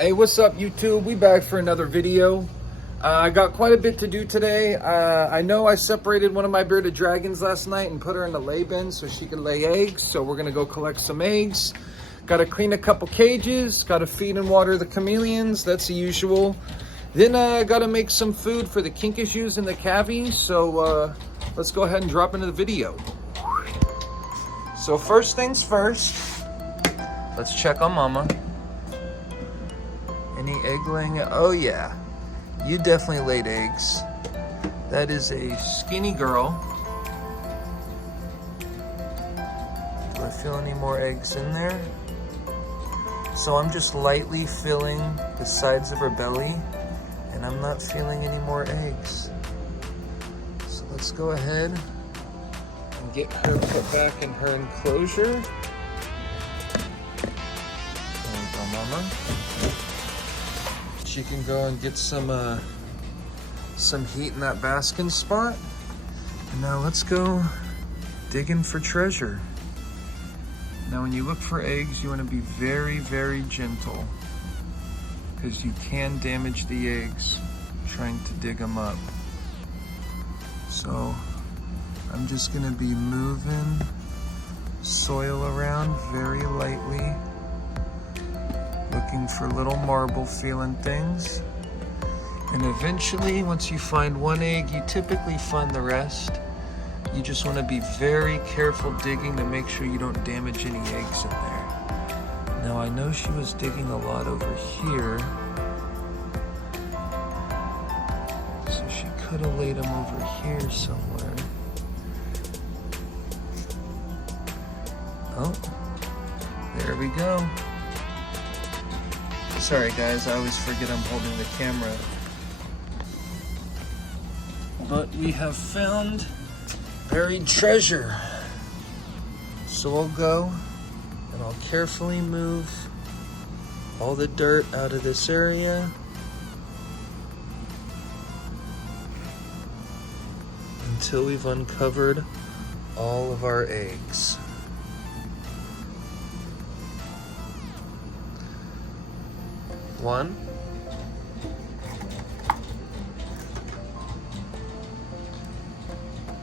Hey, what's up YouTube? We back for another video. I got quite a bit to do today. I know I separated one of my bearded dragons last night and put her in the lay bin so she could lay eggs. So we're gonna go collect some eggs. Got to clean a couple cages. Got to feed and water the chameleons. That's the usual. Then I got to make some food for the kinkajous and the cavies. So let's go ahead and drop into the video. So first things first, let's check on Mama. Any egg laying? Oh yeah, you definitely laid eggs. That is a skinny girl. Do I feel any more eggs in there? So I'm just lightly filling the sides of her belly and I'm not feeling any more eggs. So let's go ahead and get her put back in her enclosure. There we go, Mama. She can go and get some heat in that basking spot. And now let's go digging for treasure. Now when you look for eggs, you want to be very, very gentle because you can damage the eggs trying to dig them up. So I'm just going to be moving soil around very lightly, looking for little marble feeling things. And eventually, once you find one egg, you typically find the rest. You just want to be very careful digging to make sure you don't damage any eggs in there. Now I know she was digging a lot over here, so she could have laid them over here somewhere. Oh, there we go. Sorry guys, I always forget I'm holding the camera. But we have found buried treasure. So I'll go and I'll carefully move all the dirt out of this area until we've uncovered all of our eggs. One,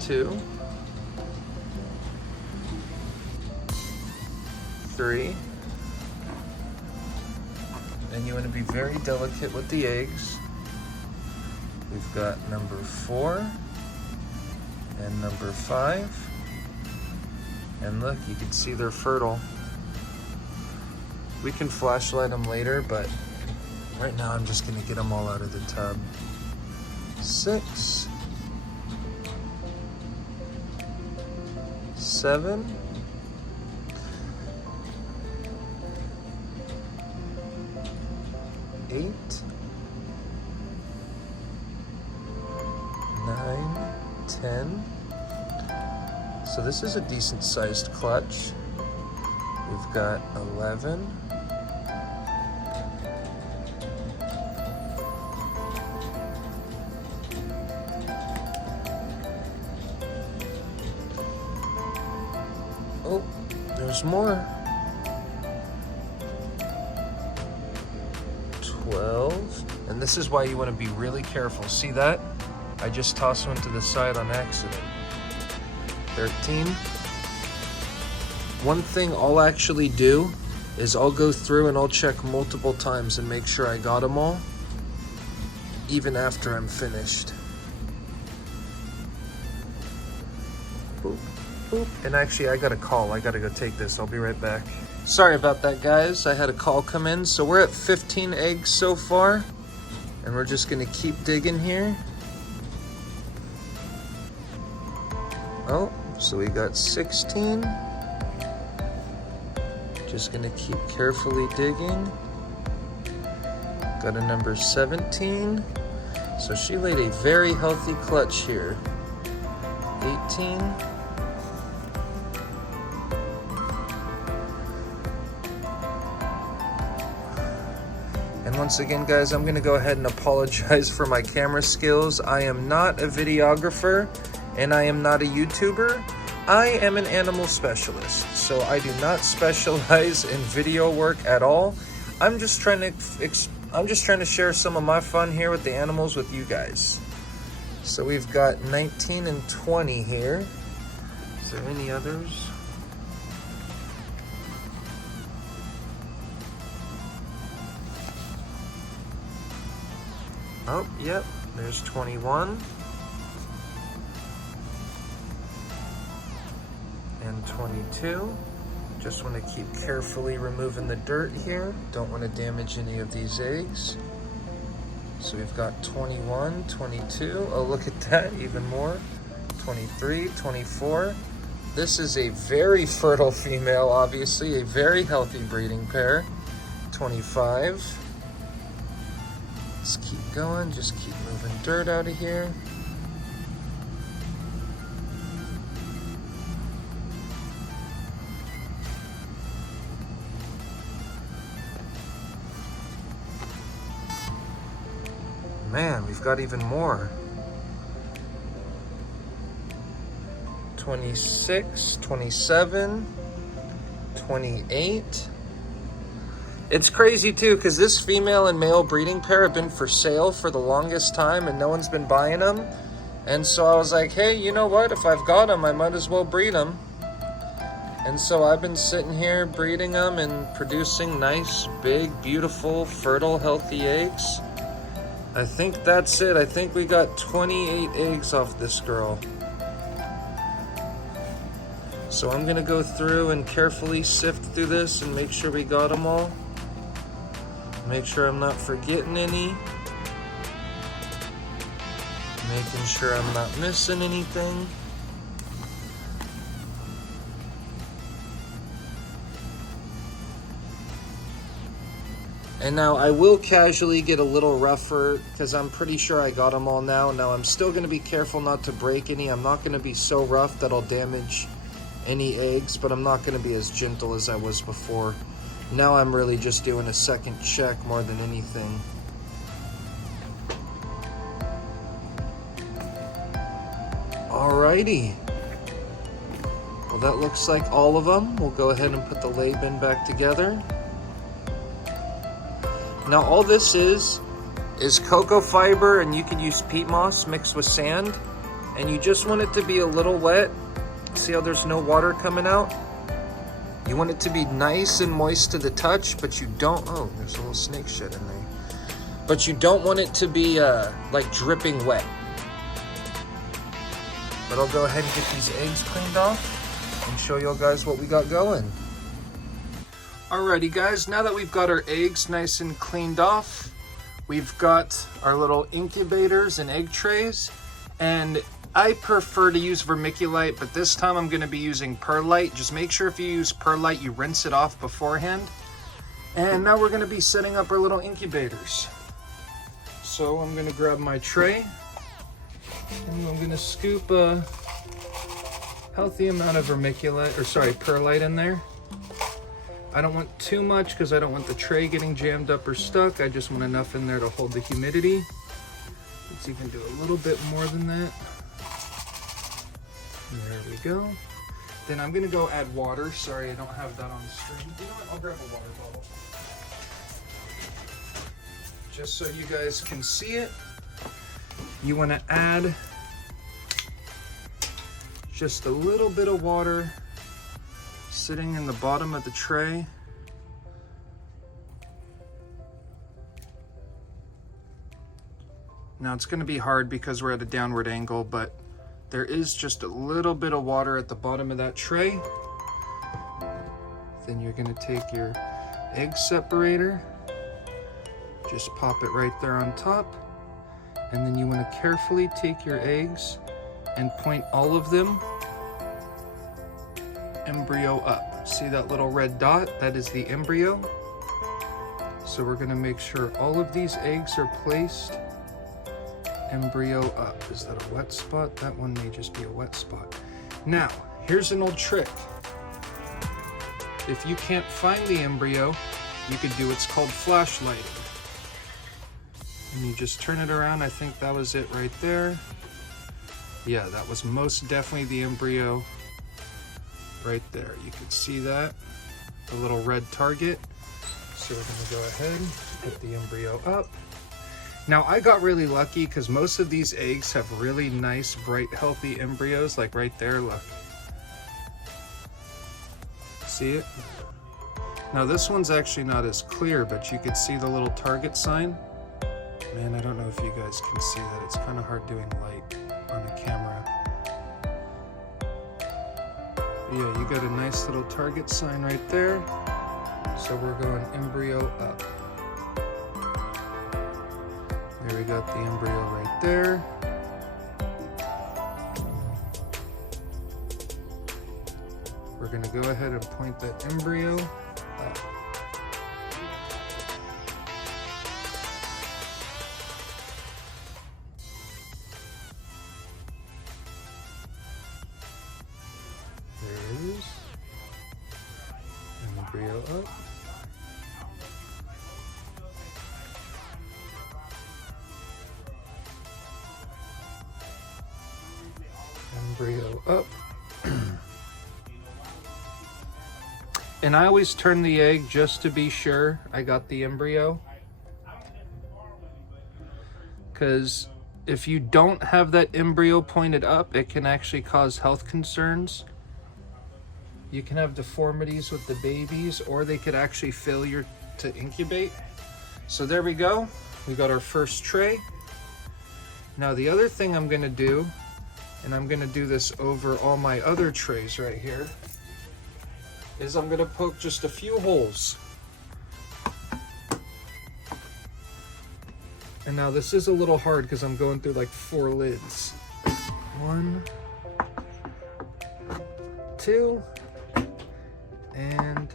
two, 3. And you want to be very delicate with the eggs. We've got number 4 and number 5. And look, you can see they're fertile. We can flashlight them later, but right now I'm just going to get them all out of the tub. 6, 7, 8, 9, 10. So this is a decent sized clutch. We've got 11. Oh, there's more. 12. And this is why you want to be really careful. See that? I just tossed one to the side on accident. 13. One thing I'll actually do is I'll go through and I'll check multiple times and make sure I got them all, even after I'm finished. Boop, boop. And actually, I got a call. I gotta go take this. I'll be right back. Sorry about that, guys. I had a call come in. So we're at 15 eggs so far, and we're just gonna keep digging here. Oh, so we got 16. Just gonna keep carefully digging. Got a number 17. So she laid a very healthy clutch here. 18. And once again, guys, I'm gonna go ahead and apologize for my camera skills. I am not a videographer and I am not a YouTuber. I am an animal specialist, so I do not specialize in video work at all. I'm just trying to share some of my fun here with the animals with you guys. So we've got 19 and 20 here. Is there any others? Oh, yep, there's 21. And 22. Just want to keep carefully removing the dirt here. Don't want to damage any of these eggs. So we've got 21, 22. Oh, look at that, even more. 23, 24. This is a very fertile female, obviously, a very healthy breeding pair. 25. Let's keep going, just keep moving dirt out of here. Man, we've got even more. 26, 27, 28. It's crazy too, because this female and male breeding pair have been for sale for the longest time and no one's been buying them. And so I was like, hey, you know what? If I've got them, I might as well breed them. And so I've been sitting here breeding them and producing nice, big, beautiful, fertile, healthy eggs. I think that's it. I think we got 28 eggs off this girl. So I'm gonna go through and carefully sift through this and make sure we got them all. Make sure I'm not forgetting any. Making sure I'm not missing anything. And now I will casually get a little rougher because I'm pretty sure I got them all now. Now I'm still gonna be careful not to break any. I'm not gonna be so rough that I'll damage any eggs, but I'm not gonna be as gentle as I was before. Now I'm really just doing a second check more than anything. Alrighty. Well, that looks like all of them. We'll go ahead and put the lay bin back together. Now all this is cocoa fiber, and you can use peat moss mixed with sand, and you just want it to be a little wet. See how there's no water coming out? You want it to be nice and moist to the touch, but you don't, oh, there's a little snake shit in there. But you don't want it to be like dripping wet. But I'll go ahead and get these eggs cleaned off and show you guys what we got going. Alrighty guys, now that we've got our eggs nice and cleaned off, we've got our little incubators and egg trays, and I prefer to use vermiculite, but this time I'm going to be using perlite. Just make sure if you use perlite, you rinse it off beforehand. And now we're going to be setting up our little incubators. So I'm going to grab my tray, and I'm going to scoop a healthy amount of perlite in there. I don't want too much because I don't want the tray getting jammed up or stuck. I just want enough in there to hold the humidity. Let's even do a little bit more than that. There we go. Then I'm gonna go add water. Sorry, I don't have that on the screen. You know what, I'll grab a water bottle. Just so you guys can see it, you wanna add just a little bit of water sitting in the bottom of the tray. Now it's gonna be hard because we're at a downward angle, but there is just a little bit of water at the bottom of that tray. Then you're gonna take your egg separator, just pop it right there on top, and then you wanna carefully take your eggs and point all of them embryo up. See that little red dot? That is the embryo. So we're gonna make sure all of these eggs are placed embryo up. Is that a wet spot? That one may just be a wet spot. Now, here's an old trick. If you can't find the embryo, you could do what's called flashlighting. And you just turn it around. I think that was it right there. Yeah, that was most definitely the embryo right there. You could see that, the little red target. So we're gonna go ahead, put the embryo up. Now I got really lucky because most of these eggs have really nice, bright, healthy embryos, like right there, look. See it? Now this one's actually not as clear, but you can see the little target sign. Man, I don't know if you guys can see that. It's kind of hard doing light on the camera. Yeah, you got a nice little target sign right there. So we're going embryo up. There we got the embryo right there. We're gonna go ahead and point that embryo up. There it is. Embryo up. Embryo up. And I always turn the egg just to be sure I got the embryo. Because if you don't have that embryo pointed up, it can actually cause health concerns. You can have deformities with the babies, or they could actually failure to incubate. So there we go. We got our first tray. Now the other thing I'm gonna do, and I'm gonna do this over all my other trays right here, is I'm gonna poke just a few holes. And now this is a little hard because I'm going through like 4 lids. 1, 2, and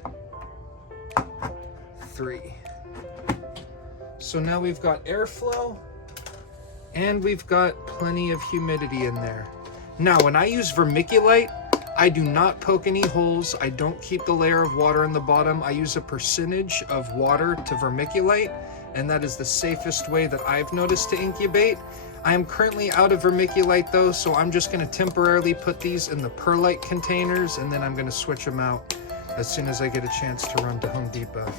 3. So now we've got airflow and we've got plenty of humidity in there. Now when I use vermiculite, I do not poke any holes. I don't keep the layer of water in the bottom. I use a percentage of water to vermiculite, and that is the safest way that I've noticed to incubate. I am currently out of vermiculite though, so I'm just gonna temporarily put these in the perlite containers, and then I'm gonna switch them out as soon as I get a chance to run to Home Depot.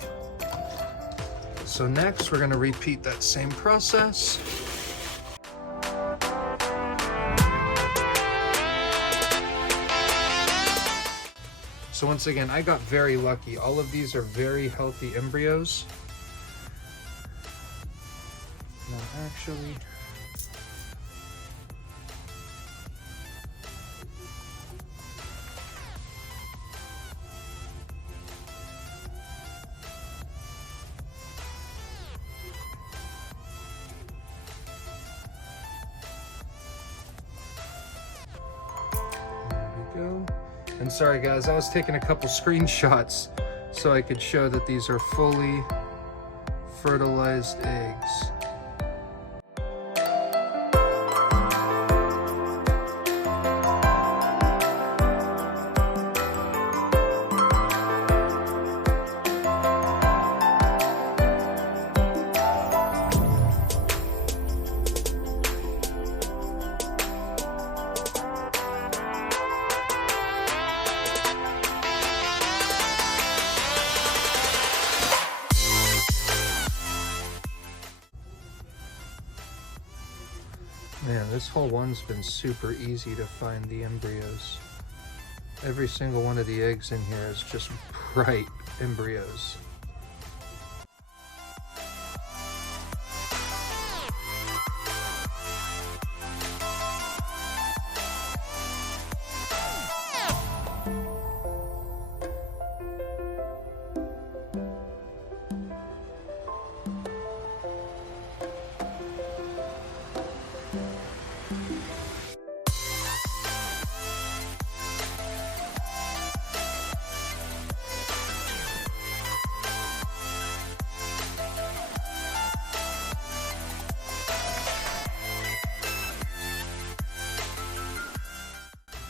So next, we're gonna repeat that same process. So once again, I got very lucky. All of these are very healthy embryos. Now actually, there we go. And sorry guys, I was taking a couple screenshots so I could show that these are fully fertilized eggs. Man, this whole one's been super easy to find the embryos. Every single one of the eggs in here is just bright embryos.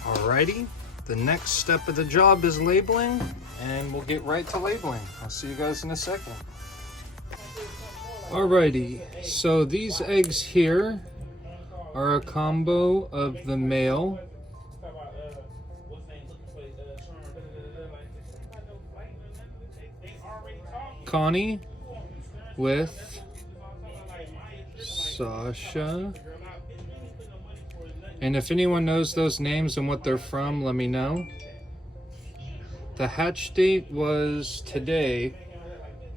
Alrighty, the next step of the job is labeling, and we'll get right to labeling. I'll see you guys in a second. Alrighty, so these eggs here are a combo of the male Connie with Sasha. And if anyone knows those names and what they're from, let me know. The hatch date was today,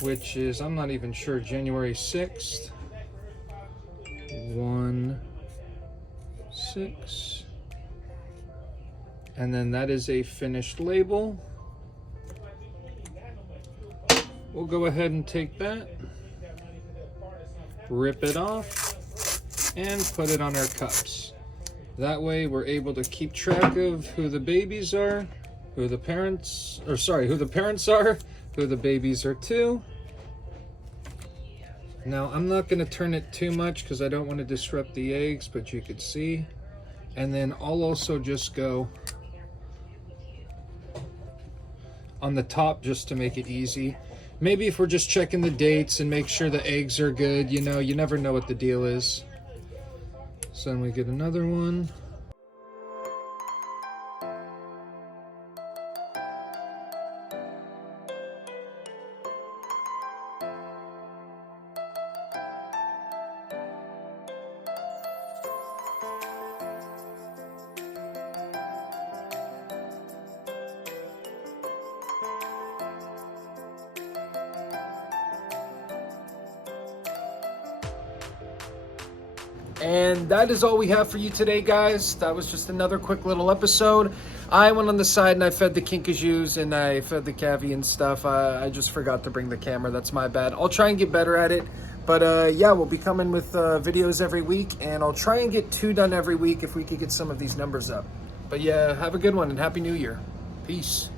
which is, I'm not even sure, January 6th. 1/6. And then that is a finished label. We'll go ahead and take that, rip it off, and put it on our cups. That way we're able to keep track of who the babies are, who the parents are, who the babies are to. Now I'm not going to turn it too much because I don't want to disrupt the eggs, but you could see. And then I'll also just go on the top just to make it easy. Maybe if we're just checking the dates and make sure the eggs are good, you know, you never know what the deal is. So then we get another one. And that is all we have for you today, guys. That was just another quick little episode. I went on the side and I fed the kinkajous and I fed the cavy and stuff. I just forgot to bring the camera. That's my bad. I'll try and get better at it. But yeah, we'll be coming with videos every week, and I'll try and get 2 done every week if we could get some of these numbers up. But yeah, have a good one and Happy New Year. Peace.